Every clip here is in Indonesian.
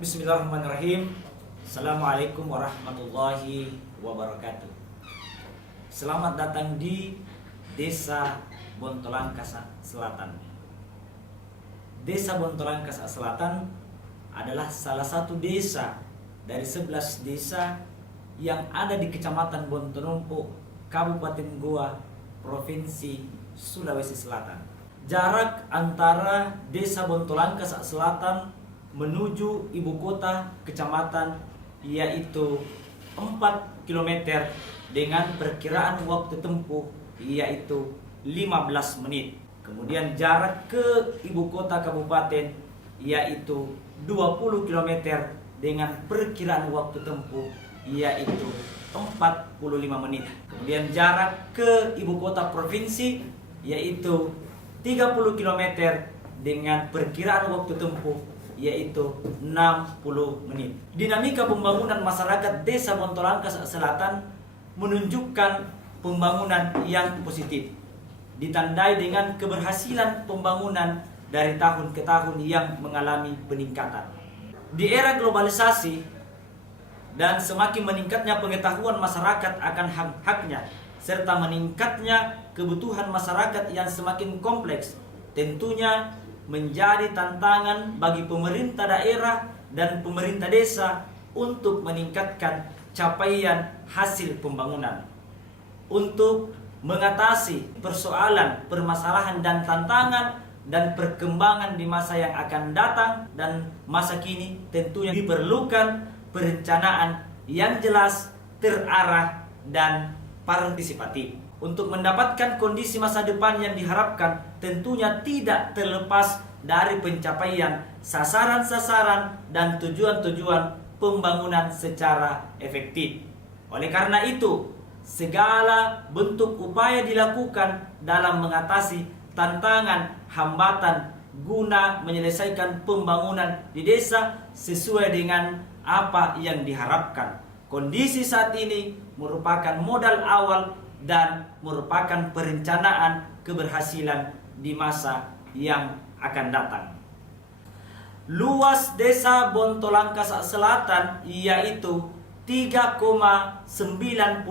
Bismillahirrahmanirrahim. Assalamualaikum warahmatullahi wabarakatuh. Selamat datang di Desa Bontolangkasa Selatan. Desa Bontolangkasa Selatan adalah salah satu desa dari 11 desa yang ada di Kecamatan Bontonompo, Kabupaten Goa, Provinsi Sulawesi Selatan. Jarak antara Desa Bontolangkasa Selatan menuju ibu kota kecamatan yaitu 4 km dengan perkiraan waktu tempuh yaitu 15 menit. Kemudian jarak ke ibu kota kabupaten yaitu 20 km dengan perkiraan waktu tempuh yaitu 45 menit. Kemudian jarak ke ibu kota provinsi yaitu 30 km dengan perkiraan waktu tempuh yaitu 60 menit. Dinamika pembangunan masyarakat Desa Bontolangkasa Selatan menunjukkan pembangunan yang positif, ditandai dengan keberhasilan pembangunan dari tahun ke tahun yang mengalami peningkatan. Di era globalisasi dan semakin meningkatnya pengetahuan masyarakat akan hak-haknya serta meningkatnya kebutuhan masyarakat yang semakin kompleks, tentunya menjadi tantangan bagi pemerintah daerah dan pemerintah desa untuk meningkatkan capaian hasil pembangunan. Untuk mengatasi persoalan, permasalahan dan tantangan dan perkembangan di masa yang akan datang dan masa kini, tentunya diperlukan perencanaan yang jelas, terarah dan partisipatif. Untuk mendapatkan kondisi masa depan yang diharapkan, tentunya tidak terlepas dari pencapaian sasaran-sasaran dan tujuan-tujuan pembangunan secara efektif. Oleh karena itu, segala bentuk upaya dilakukan dalam mengatasi tantangan, hambatan guna menyelesaikan pembangunan di desa sesuai dengan apa yang diharapkan. Kondisi saat ini merupakan modal awal dan merupakan perencanaan keberhasilan di masa yang akan datang. Luas Desa Bontolangkasa Selatan yaitu 3,93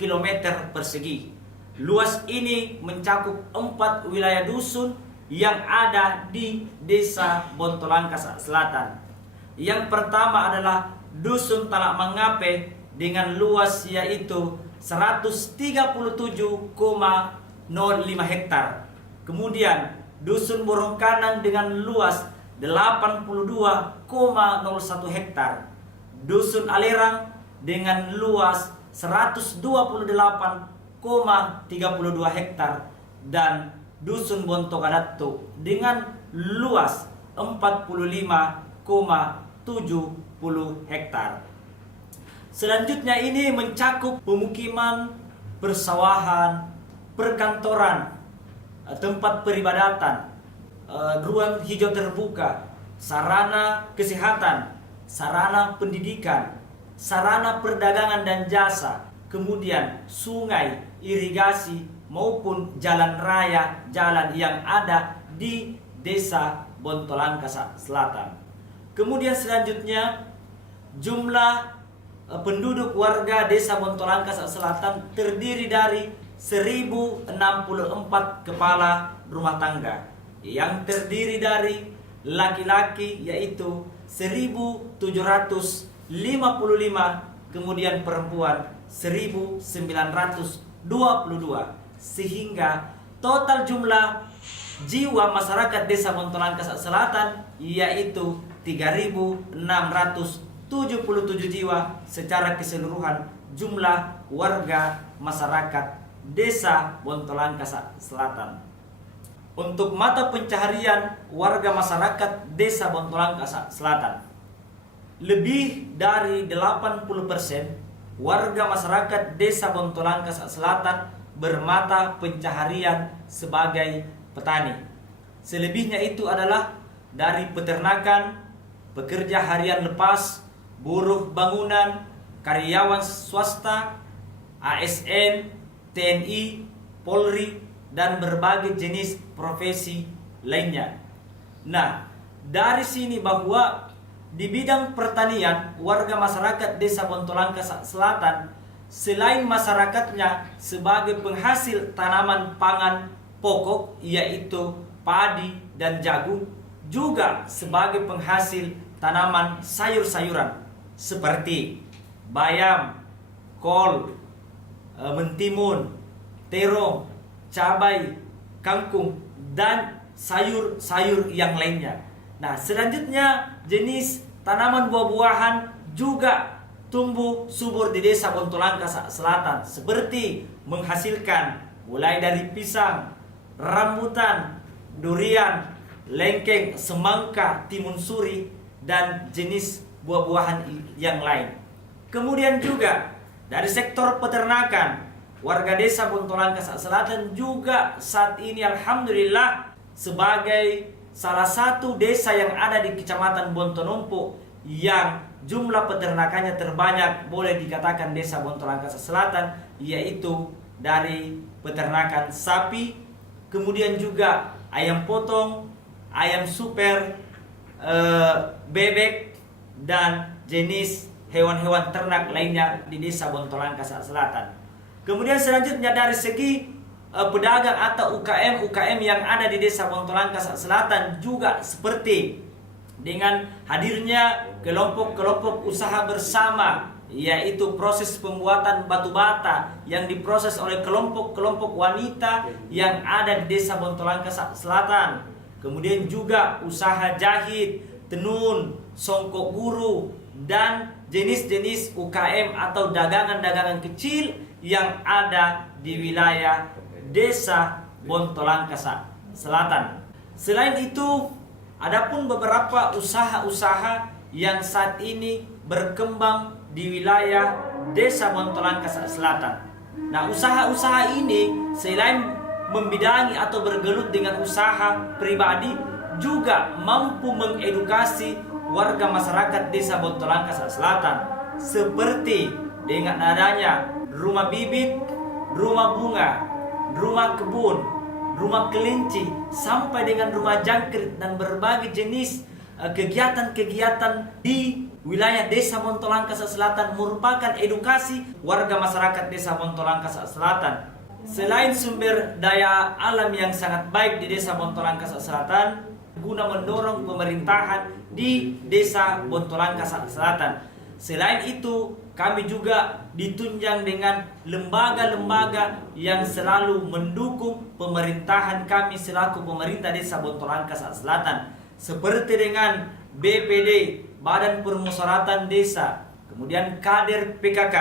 km persegi. Luas ini mencakup 4 wilayah dusun yang ada di Desa Bontolangkasa Selatan. Yang pertama adalah Dusun Talak Mangape dengan luas yaitu 137,05 hektar. Kemudian Dusun Borongkanang dengan luas 82,01 hektar. Dusun Alerang dengan luas 128,32 hektar dan Dusun Bontogadatu dengan luas 45,70 hektar. Selanjutnya ini mencakup pemukiman, persawahan, perkantoran, tempat peribadatan, ruang hijau terbuka, sarana kesehatan, sarana pendidikan, sarana perdagangan dan jasa, kemudian sungai, irigasi maupun jalan raya, jalan yang ada di Desa Bontolangkasa Selatan. Kemudian selanjutnya jumlah penduduk warga Desa Bontolangkasa Selatan terdiri dari 1064 kepala rumah tangga yang terdiri dari laki-laki yaitu 1755, kemudian perempuan 1922, sehingga total jumlah jiwa masyarakat Desa Bontolangkasa Selatan yaitu 3677 jiwa secara keseluruhan jumlah warga masyarakat Desa Bontolangkasa Selatan. Untuk mata pencaharian warga masyarakat Desa Bontolangkasa Selatan, lebih dari 80% warga masyarakat Desa Bontolangkasa Selatan bermata pencaharian sebagai petani. Selebihnya itu adalah dari peternakan, pekerja harian lepas, buruh bangunan, karyawan swasta, ASN, TNI, Polri, dan berbagai jenis profesi lainnya. Nah, dari sini bahwa di bidang pertanian, warga masyarakat Desa Bontolangka Selatan selain masyarakatnya sebagai penghasil tanaman pangan pokok yaitu padi dan jagung, juga sebagai penghasil tanaman sayur-sayuran seperti bayam, kol, mentimun, terong, cabai, kangkung, dan sayur-sayur yang lainnya. Nah, selanjutnya jenis tanaman buah-buahan juga tumbuh subur di Desa Bontolangka Selatan seperti menghasilkan mulai dari pisang, rambutan, durian, lengkeng, semangka, timun suri, dan jenis buah-buahan yang lain. Kemudian juga dari sektor peternakan, warga Desa Bontolangka Selatan juga saat ini alhamdulillah sebagai salah satu desa yang ada di Kecamatan Bontonompo yang jumlah peternakannya terbanyak boleh dikatakan Desa Bontolangka Selatan, yaitu dari peternakan sapi, kemudian juga ayam potong, ayam super, bebek, dan jenis hewan-hewan ternak lainnya di Desa Bontolangka Selatan. Kemudian selanjutnya dari segi pedagang atau UKM yang ada di Desa Bontolangka Selatan juga seperti dengan hadirnya kelompok-kelompok usaha bersama, yaitu proses pembuatan batu bata yang diproses oleh kelompok-kelompok wanita yang ada di Desa Bontolangka Selatan. Kemudian juga usaha jahit, tenun, songkok guru, dan jenis-jenis UKM atau dagangan-dagangan kecil yang ada di wilayah Desa Bontolangka Selatan. Selain itu, adapun beberapa usaha-usaha yang saat ini berkembang di wilayah Desa Bontolangka Selatan. Nah, usaha-usaha ini selain membidangi atau bergelut dengan usaha pribadi, juga mampu mengedukasi warga masyarakat Desa Bontolangka Selatan seperti dengan adanya rumah bibit, rumah bunga, rumah kebun, rumah kelinci, sampai dengan rumah jangkrik dan berbagai jenis kegiatan-kegiatan di wilayah Desa Bontolangka Selatan merupakan edukasi warga masyarakat Desa Bontolangka Selatan. Selain sumber daya alam yang sangat baik di Desa Bontolangka Selatan, guna mendorong pemerintahan di Desa Bontolangka Selatan. Selain itu, kami juga ditunjang dengan lembaga-lembaga yang selalu mendukung pemerintahan kami selaku pemerintah Desa Bontolangka Selatan, seperti dengan BPD, Badan Permusyawaratan Desa, kemudian Kader PKK,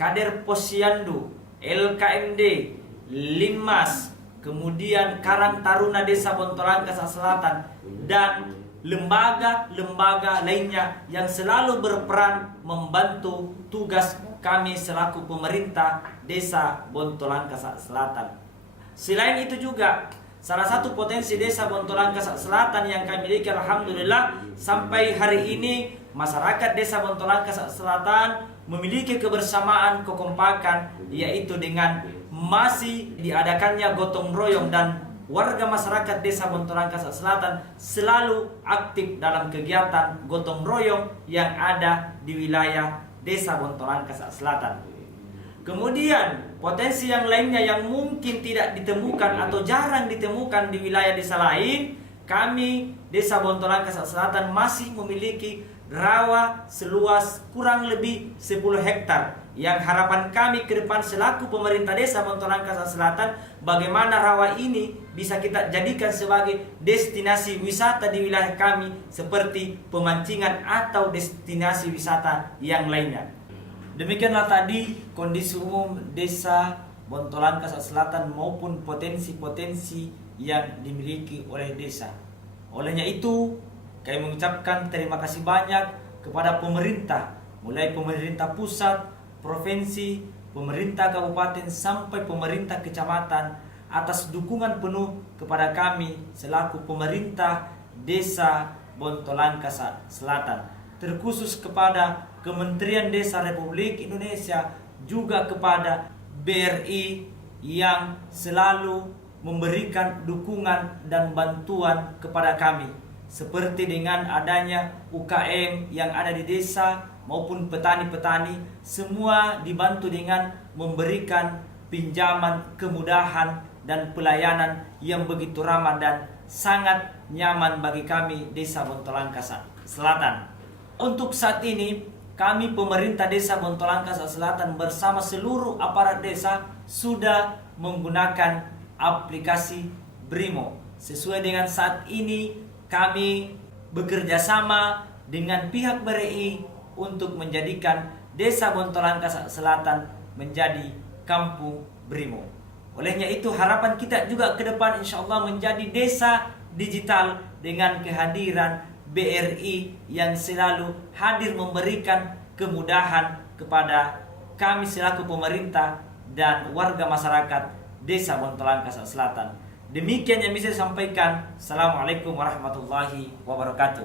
Kader Posyandu, LKMD, Linmas, kemudian Karang Taruna Desa Bontolangka Selatan, dan lembaga-lembaga lainnya yang selalu berperan membantu tugas kami selaku pemerintah Desa Bontolangka Selatan. Selain itu juga, salah satu potensi Desa Bontolangka Selatan yang kami miliki alhamdulillah sampai hari ini, masyarakat Desa Bontolangka Selatan memiliki kebersamaan, kekompakan, yaitu dengan masih diadakannya gotong royong, dan warga masyarakat Desa Bontolangka Selatan selalu aktif dalam kegiatan gotong royong yang ada di wilayah Desa Bontolangka Selatan. Kemudian potensi yang lainnya yang mungkin tidak ditemukan atau jarang ditemukan di wilayah desa lain, kami Desa Bontolangka Selatan masih memiliki rawa seluas kurang lebih 10 hektar. Yang harapan kami ke depan selaku pemerintah Desa Bontolangka Selatan, bagaimana rawa ini bisa kita jadikan sebagai destinasi wisata di wilayah kami seperti pemancingan atau destinasi wisata yang lainnya. Demikianlah tadi kondisi umum Desa Bontolangka Selatan maupun potensi-potensi yang dimiliki oleh desa. Olehnya itu, kami mengucapkan terima kasih banyak kepada pemerintah, mulai pemerintah pusat, provinsi, pemerintah kabupaten sampai pemerintah kecamatan atas dukungan penuh kepada kami selaku pemerintah Desa Bontolangka Selatan, terkhusus kepada Kementerian Desa Republik Indonesia, juga kepada BRI yang selalu memberikan dukungan dan bantuan kepada kami. seperti dengan adanya UKM yang ada di desa maupun petani-petani, semua dibantu dengan memberikan pinjaman, kemudahan dan pelayanan yang begitu ramah dan sangat nyaman bagi kami Desa Bontolangka Selatan. Untuk saat ini kami pemerintah Desa Bontolangka Selatan bersama seluruh aparat desa sudah menggunakan aplikasi Brimo. Sesuai dengan saat ini kami bekerja sama dengan pihak BRI untuk menjadikan Desa Bontolangka Selatan menjadi kampung Brimo. Olehnya itu harapan kita juga ke depan insya Allah menjadi desa digital dengan kehadiran BRI yang selalu hadir memberikan kemudahan kepada kami selaku pemerintah dan warga masyarakat Desa Bontolangka Selatan. Demikian yang bisa disampaikan. Assalamualaikum warahmatullahi wabarakatuh.